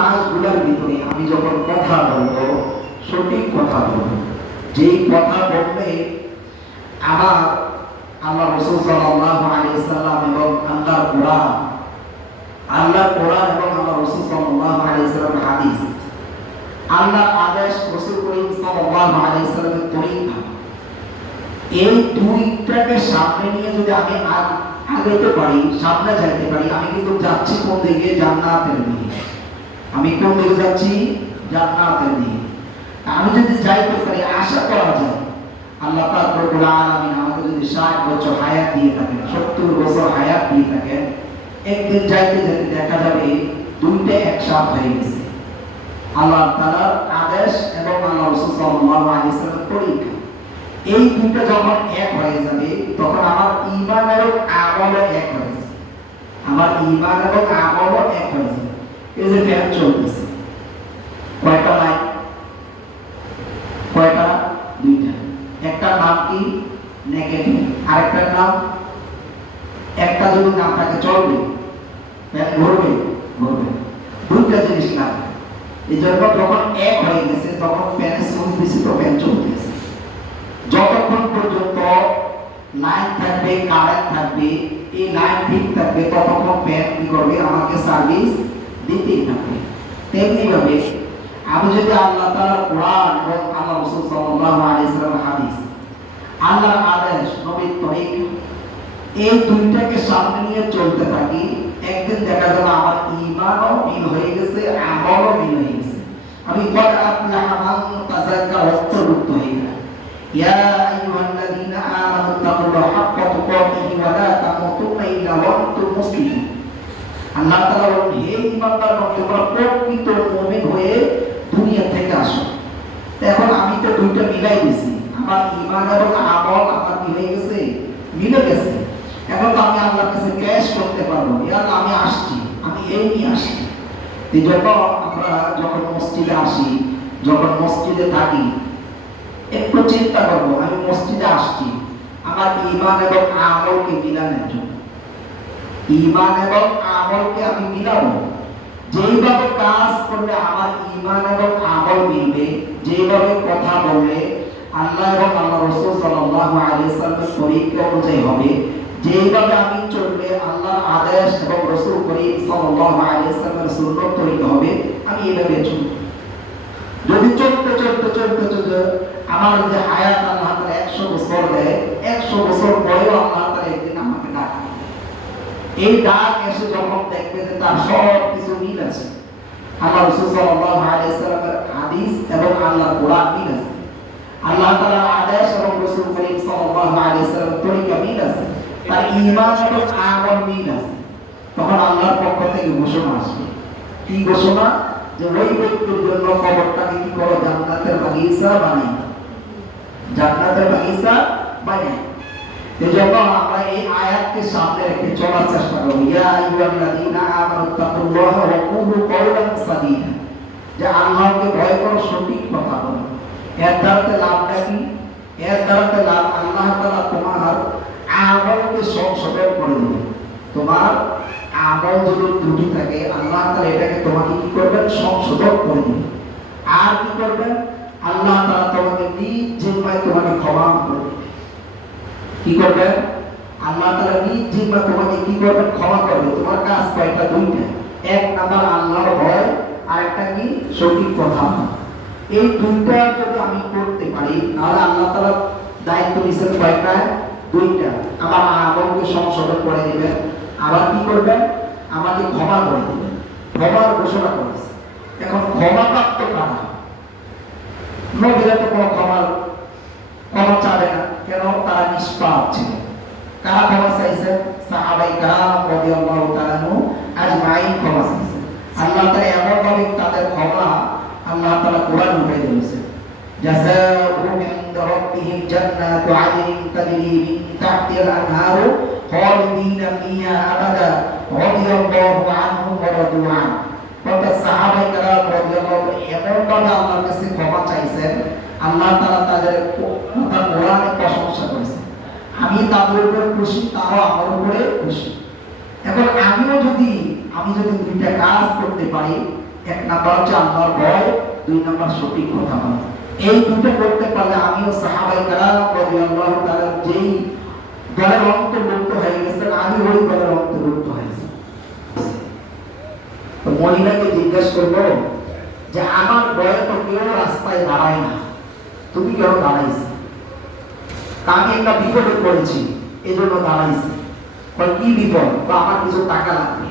মাসগুলোর ভিতরে আমি যখন কথা বলবো, সঠিক কথা বলবো, যেই কথা বললে আমার আল্লাহ রাসূল সাল্লাল্লাহু আলাইহি ওয়াসাল্লাম এবং আল্লাহর কোরআন এবং আল্লাহ রাসূল সাল্লাল্লাহু আলাইহি ওয়াসাল্লামের হাদিস, আল্লাহর আদেশ, রাসূল করিম সাল্লাল্লাহু আলাইহি ওয়াসাল্লামের তরিকা, এই দুইটাকে সামনে নিয়ে যদি আমি আগাইতে পারি, সামনে যাইতে পারি, আমি কিন্তু যাচ্ছি কোন দিকে? জান্নাতের দিকে। আমি কোন দিকে যাচ্ছি? জান্নাতের দিকে। আমি যদি যাইতে পারি, আশা করা যায় আল্লাহ পাক রব্বুল আলামিন আমাকে যদি 60 বছর হায়াত দিয়ে থাকেন, 70 বছর হায়াত দিয়ে থাকেন, একদিন যাইতে যেতে দেখা যাবে দুইটা একসাথে হয়ে গেছে। আল্লাহ তাআলার আদেশ এবং আল্লাহ রাসূল সাল্লাল্লাহু আলাইহি ওয়াসাল্লামের তরিকা, এই দুইটা যখন এক হয়ে যাবে, তখন আমার ঈমান এবং আমলও এক হয়ে যাবে। আমার ঈমান এবং আমলও এক হয়ে যাবে। এই যে ফ্যান চলতেছে, কয়টা লাইট? কয়টা? দুইটা। একটা নাম কি? নেগেটিভ। আরেকটার নাম, একটা যদি নাম থাকে চলবে, ফ্যান ঘুরবে, ঘুরবে। দুইটা জিনিস লাগবে। এই জন্য যখন এক হয়ে গেছে, তখন ফ্যানের সুইচ দিছি, তো ফ্যান চলতেছে। যতক্ষণ পর্যন্ত লাইন থাকবে, কারেন্ট থাকবে, এই লাইন ঠিক থাকবে, ততক্ষণ ফ্যান কি করবে? আমাকে সার্ভিস দিতেই থাকবে। তেমনি ভাবে আমি যদি আল্লাহ তাআলার কোরআন এবং আল্লাহ রাসূল সাল্লাল্লাহু আলাইহি ওয়াসাল্লামের হাদিস, আল্লাহর আদেশ, নবীর তরিকা, এই দুইটাকে সামনে নিয়ে চলতে থাকি, একদিন দেখা যাবে আমার ঈমানও মিল হয়ে গেছে, আমলও মিল হয়ে গেছে। আমি কদ আফলাহা মান তাযাক্কা, অন্তর্ভুক্ত হয়ে গেলাম। ইয়া আইয়ুহাল্লাযীনা আমানু তাকুল্লাহা হাক্কা তুকাতিহি ওয়া লা তামুতুন্না ইল্লা ওয়া আনতুম মুসলিমুন। আল্লাহ তাআলা বলেন, হে ঈমানদারগণ, তোমরা প্রকৃত মুমিন হয়ে দুনিয়া থেকে আসো। এখন আমি তো দুইটা মিলাই দিছি, আমার ঈমান এবং আমল আমার কি হয়ে গেছে? মিলে গেছে। এখন তো আমি আল্লাহর কাছে ক্যাশ করতে পারবো, ইয়া আল্লাহ আমি আসছি, আমি এই নিয়ে আসছি। এই জন্য আমরা যখন মসজিদে আসি, যখন মসজিদে থাকি, একটু চিন্তা করবো, আমি মসজিদে আসছি আমার ঈমান এবং আমলকে মিলানোর জন্য। ঈমান এবং আমলকে আমি মিলাবো। যেইভাবে কাজ করলে আমার ঈমান এবং আমল মিলবে, যেইভাবে কথা বললে আল্লাহ এবং আল্লাহ রাসূল সাল্লাল্লাহু আলাইহি ওয়াসাল্লামের তরিকা অনুযায়ী হবে, যেইভাবে আমি চললে আল্লাহর আদেশ এবং রাসূল করিম সাল্লাল্লাহু আলাইহি ওয়াসাল্লামের সুন্নাত তরিকা হবে, আমি এইভাবে চলব। যদি চলতে চলতে চলতে চলতে আমার যে হায়াত আল্লাহ তাআলা 100 বছর দেয়, 100 বছর পরেও আল্লাহ তাআলা একদিন আমাকে ডাকবে। এই ডাক এসে যখন দেখবে যে তার সব কিছু মিল আছে, আল্লাহ রাসূল সাল্লাল্লাহু আলাইহি ওয়াসাল্লামের হাদিস এবং আল্লাহর কোরআন মিল আছে, আল্লাহ তাআলার আদেশ এবং রাসূল করিম সাল্লাল্লাহু আলাইহি ওয়াসাল্লামের তরিকা মিল আছে, তার ঈমান এবং আমল মিল আছে, তখন আল্লাহর পক্ষ থেকে ঘোষণা আসবে। কি ঘোষণা? যে ওই ব্যক্তির জন্য কবরটাকে কি করো? জান্নাতের বাগিচা বানিয়ে দাও, জান্নাতের বাগিচা বানিয়ে। এজন্য আমরা এই আয়াতকে সামনে রেখে চলার চেষ্টা করব। ইয়া আইয়ুহাল্লাযীনা আমানু তাকুল্লাহা ওয়া কুলু কওলান সাদীদা, যে আল্লাহকে ভয় করো, সঠিক কথা বলো। এর দ্বারাতে লাভটা কি? এর দ্বারাতে লাভ, আল্লাহ তাআলা তোমার আমলকে সংশোধন করে দিবেন। তোমার আমল যদি ত্রুটি থাকে, আল্লাহ তাআলা এটাকে তোমাকে কি করবেন? সংশোধন করে দিবেন। আর কি করবেন? আল্লাহ তাআলা তোমাকে নিজ জিম্মায় তোমাকে ক্ষমা করবেন। কি করবেন? আল্লাহ তাআলা নিজ জিম্মায় তোমাকে কি করবেন? ক্ষমা করবেন। তোমার কাজ কয়টা? দুইটা। এক নাম্বার আল্লাহর ভয়, আর একটা কি? সঠিক কথা। এই দুইটা যদি আমি করতে পারি, তাহলে আল্লাহ তাআলা দায়িত্ব নিছেন কয়টা? দুইটা। আমার আমলকে সংশোধন করে দিবেন, আবার কি করবেন? আমাকে ক্ষমা করে দিবেন। ক্ষমার ঘোষণা করেছে। এখন ক্ষমা প্রাপ্ত কারা? নবীরা তো কোনো ক্ষমা চাবে না, কেন? তারা নিষ্পাপ ছিল। কারা ক্ষমা চাইছেন? সাহাবায়ে কেরাম রাদিয়াল্লাহু তাআলা আজমাইন ক্ষমা চাইছেন। আল্লাহ তাআলা এমন ভাবে তাদের ক্ষমা আল্লাহ তাআলা কোরআন উঠাই দিয়েছেন, জাযাউহুম ইনদা রাব্বিহিম জান্নাতু আদনিন তাজরি মিন তাহতিহাল আনহারু খালিদিনা ফিহা আবাদা রাদিয়াল্লাহু আনহুম ওয়া রাদু আন। অর্থাৎ সাহাবায়ে কেরাম রাদিয়াল্লাহু এমন ভাবে আল্লাহর কাছে ক্ষমা চাইছেন, আল্লাহ তাআলা তাদের কোরআনে প্রশংসা করেছেন। আমি তাদের উপর খুশি, তারাও আমার উপরে খুশি। এখন আমি যদি দুইটা কাজ করতে পারি, এক নাম্বার হচ্ছে আল্লাহর ভয়, দুই নাম্বার সঠিক কথা বলা। এই দুটো করতে পারলে আমিও সাহাবায়ে কেরাম রাদিয়াল্লাহু তাআলা যেই দলের অন্তর্ভুক্ত হয়ে গেছেন, আমি ওই দলের অন্তর্ভুক্ত হয়েছি। তো মহিলাকে জিজ্ঞেস করবো যে আমার বয়ে তো কেউ রাস্তায় দাঁড়ায় না, তুমি কেন দাঁড়াইছো? আমি একটা বিপদে পড়েছি, এজন্য দাঁড়াইছি। কি বিপদ? আমার কিছু টাকা লাগবে।